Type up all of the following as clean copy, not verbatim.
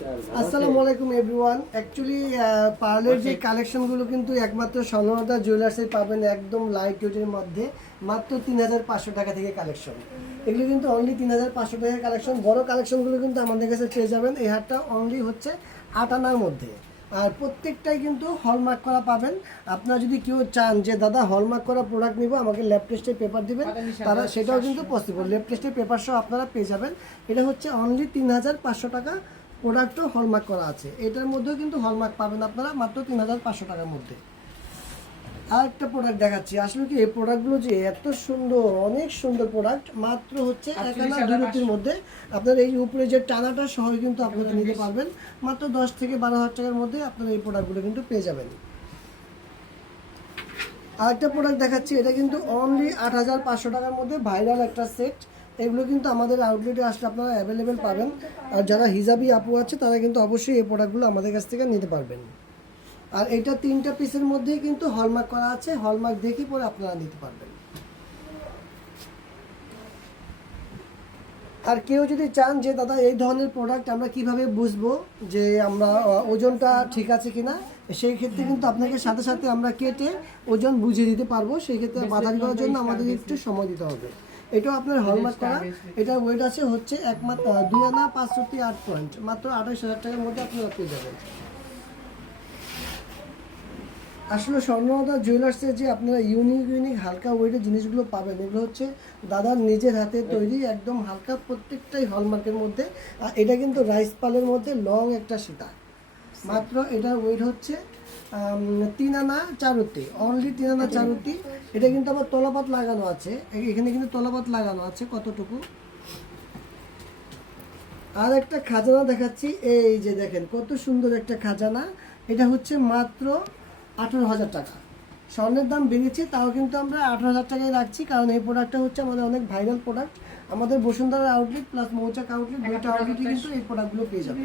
আসসালামু আলাইকুম everyone. Actually পার্লের যে কালেকশনগুলো কিন্তু একমাত্র স্বর্ণলতা জুয়েলার্সে পাবেন একদম লাইট ওয়েটের মধ্যে, মাত্র 3500 টাকা থেকে কালেকশন। এগুলো কিন্তু অনলি 3500 টাকার কালেকশন। বড় কালেকশনগুলো কিন্তু আমাদের কাছে পেয়ে যাবেন। এই হারটা অনলি হচ্ছে 8 আনার মধ্যে, আর প্রত্যেকটাই কিন্তু হলমার্ক করা পাবেন। আপনারা যদি কেউ চান যে দাদা হলমার্ক করা প্রোডাক্ট নিব, আমাকে ল্যাব টেস্টের পেপার দিবেন, তারা সেটাও কিন্তু পসিবল। ল্যাব টেস্টের পেপার সহ আপনারা পেয়ে যাবেন। এটা হচ্ছে অনলি 3500 টাকা, প্রোডাক্টও হলমার্ক করা আছে। এটার মধ্যেও কিন্তু হলমার্ক পাবেন আপনারা মাত্র 3500 টাকার মধ্যে। আর একটা প্রোডাক্ট দেখাচ্ছি। আসলে কি এই প্রোডাক্টগুলো যে এত সুন্দর, অনেক সুন্দর প্রোডাক্ট, মাত্র হচ্ছে 1 আনা 2 রুটির মধ্যে আপনার এই উপরে যে টানাটা সহ কিন্তু আপনারা নিতে পারবেন। মাত্র 10 থেকে 12,000 টাকার মধ্যে আপনারা এই প্রোডাক্টগুলো কিন্তু পেয়ে যাবেন। আরেকটা প্রোডাক্ট দেখাচ্ছি, এটা কিন্তু অনলি 8500 টাকার মধ্যে ভাইরাল একটা সেট। এগুলো কিন্তু আমাদের আউটলেটে আসলে আপনারা অ্যাভেলেবেল পাবেন। আর যারা হিজাবি আপু আছে তারা কিন্তু অবশ্যই এই প্রোডাক্টগুলো আমাদের কাছ থেকে নিতে পারবেন। আর এটা 3টা পিসের মধ্যেই কিন্তু হলমার্ক করা আছে, হলমার্ক দেখে পরে আপনারা নিতে পারবেন। আর কেউ যদি চান যে দাদা এই ধরনের প্রোডাক্ট আমরা কিভাবে বুঝবো যে আমরা ওজনটা ঠিক আছে কিনা, সেই ক্ষেত্রে কিন্তু আপনাকে সাথে সাথে আমরা কেটে ওজন বুঝিয়ে দিতে পারবো। সেই ক্ষেত্রে বাছাই করার জন্য আমাদের একটু সময় দিতে হবে। এটাও আপনার হলমার্ক করা। এটার ওয়েট আছে হচ্ছে একমাত্র 2 আনা 5 রুটি 8 পয়েন্ট, মাত্র 28,000 টাকার মধ্যে আপনারা পেয়ে যাবেন। আসলে স্বর্ণলতা জুয়েলার্সের যে আপনারা ইউনিক হালকা ওয়েটের জিনিসগুলো পাবেন, এগুলো হচ্ছে দাদার নিজের হাতে তৈরি, একদম হালকা, প্রত্যেকটাই হলমার্কের মধ্যে। আর এটা কিন্তু রাইস পালের মধ্যে লং একটা সীতা। মাত্র এটার ওয়েট হচ্ছে 3 আনা 4 রুটি, অনলি 3 আনা 4 রুটি। এটা কিন্তু আবার তলাপাত লাগানো আছে, এখানে কিন্তু তলাপাত লাগানো আছে কতটুকু। আর একটা খাজানা দেখাচ্ছি, এই যে দেখেন কত সুন্দর একটা খাজানা। এটা হচ্ছে মাত্র 18,000 টাকা। স্বর্ণের দাম বেড়েছে, তাও কিন্তু আমরা 18,000 টাকায় রাখছি, কারণ এই প্রোডাক্টটা হচ্ছে আমাদের অনেক ভাইরাল প্রোডাক্ট। আমাদের বসুন্ধরা আউটলেট প্লাস মৌচাক আউটলেট, দুইটা আউটলেটে কিন্তু এই প্রোডাক্টগুলো পেয়ে যাবে।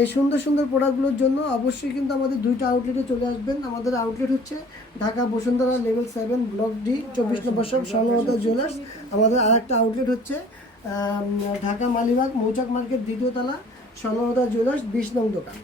এই সুন্দর সুন্দর প্রোডাক্টগুলোর জন্য অবশ্যই কিন্তু আমাদের দুইটা আউটলেটে চলে আসবেন। আমাদের আউটলেট হচ্ছে Dhaka Bashundhara level 7 block D 24 নম্বর শপ স্বর্ণলতা জুয়েলার্স। আমাদের আরেকটা আউটলেট হচ্ছে ঢাকা মালিবাগ মৌচাক মার্কেট 2য় তলা স্বর্ণলতা জুয়েলার্স 20 নং দোকান।